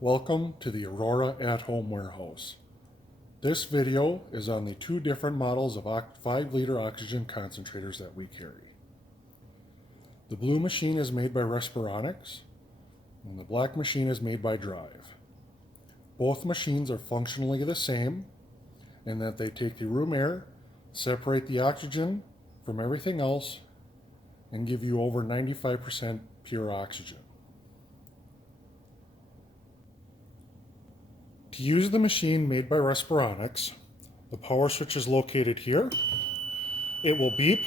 Welcome to the Aurora at-home warehouse. This video is on the two different models of 5-liter oxygen concentrators that we carry. The blue machine is made by Respironics, and the black machine is made by Drive. Both machines are functionally the same in that they take the room air, separate the oxygen from everything else, and give you over 95% pure oxygen. To use the machine made by Respironics, the power switch is located here. It will beep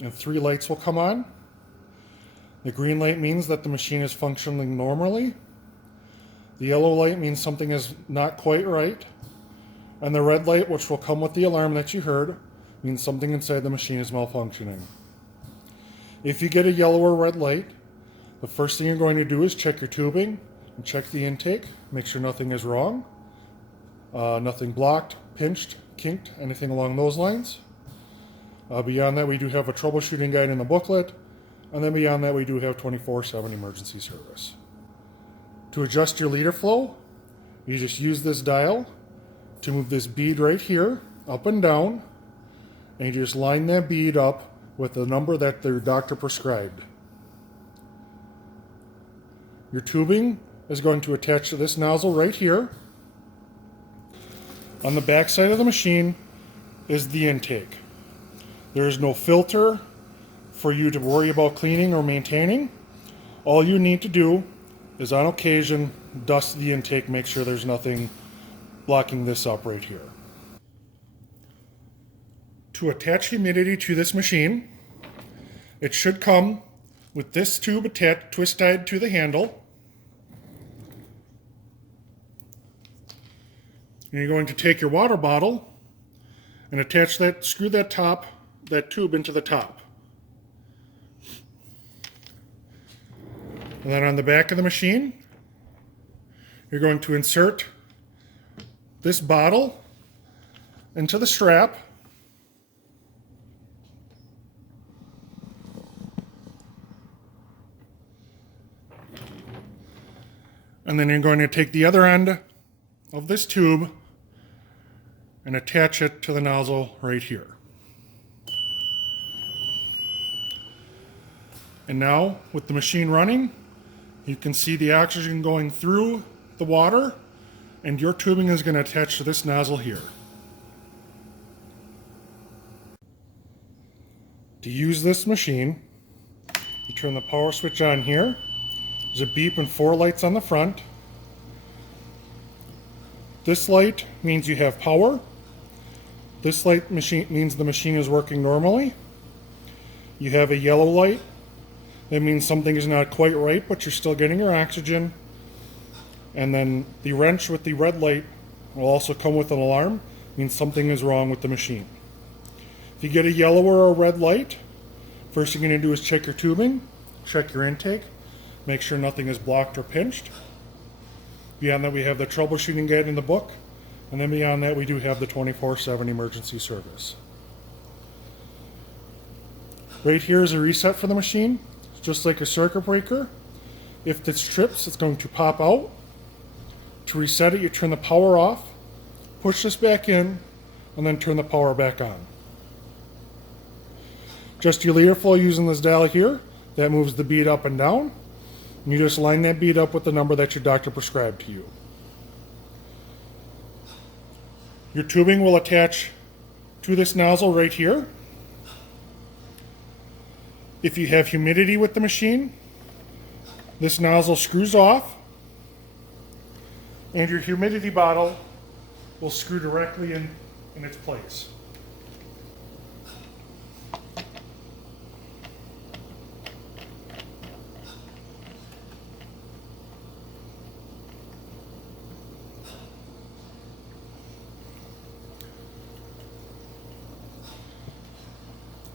and 3 lights will come on. The green light means that the machine is functioning normally. The yellow light means something is not quite right. And the red light, which will come with the alarm that you heard, means something inside the machine is malfunctioning. If you get a yellow or red light, the first thing you're going to do is check your tubing and check the intake, make sure nothing is wrong. Nothing blocked, pinched, kinked, anything along those lines. Beyond that, we do have a troubleshooting guide in the booklet, and then beyond that, we do have 24/7 emergency service. To adjust your liter flow, you just use this dial to move this bead right here, up and down, and you just line that bead up with the number that the doctor prescribed. Your tubing is going to attach to this nozzle right here. On the back side of the machine is the intake. There is no filter for you to worry about cleaning or maintaining. All you need to do is on occasion dust the intake, make sure there's nothing blocking this up right here. To attach humidity to this machine, it should come with this tube attached, twist-tied to the handle. And you're going to take your water bottle and attach that, screw that tube into the top. And then on the back of the machine, you're going to insert this bottle into the strap. And then you're going to take the other end of this tube and attach it to the nozzle right here. And now, with the machine running, you can see the oxygen going through the water, and your tubing is going to attach to this nozzle here. To use this machine, you turn the power switch on here. There's a beep and 4 lights on the front. This light means you have power. This light means the machine is working normally. You have a yellow light. That means something is not quite right, but you're still getting your oxygen. And then the wrench with the red light will also come with an alarm. Means something is wrong with the machine. If you get a yellow or a red light, first thing you're going to do is check your tubing, check your intake, make sure nothing is blocked or pinched. Beyond that, we have the troubleshooting guide in the book. And then beyond that, we do have the 24/7 emergency service. Right here is a reset for the machine. It's just like a circuit breaker. If this trips, it's going to pop out. To reset it, you turn the power off, push this back in, and then turn the power back on. Adjust your liter flow using this dial here. That moves the bead up and down. And you just line that bead up with the number that your doctor prescribed to you. Your tubing will attach to this nozzle right here. If you have humidity with the machine, this nozzle screws off, and your humidity bottle will screw directly in its place.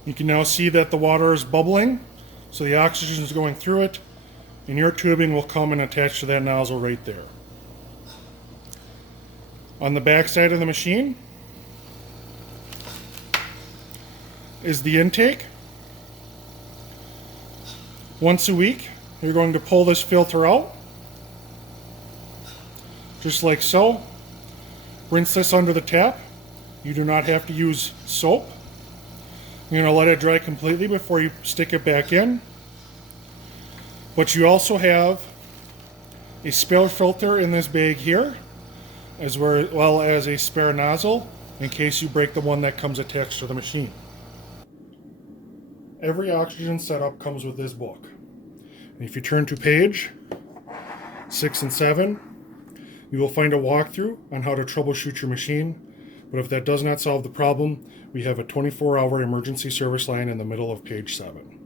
You can now see that the water is bubbling, so the oxygen is going through it, and your tubing will come and attach to that nozzle right there. On the back side of the machine is the intake. Once a week, you're going to pull this filter out. just like so. Rinse this under the tap. You do not have to use soap. You're going to let it dry completely before you stick it back in. But you also have a spare filter in this bag here, as well as a spare nozzle in case you break the one that comes attached to the machine. Every oxygen setup comes with this book. And if you turn to page 6 and 7, you will find a walkthrough on how to troubleshoot your machine. But if that does not solve the problem, we have a 24-hour emergency service line in the middle of page 7.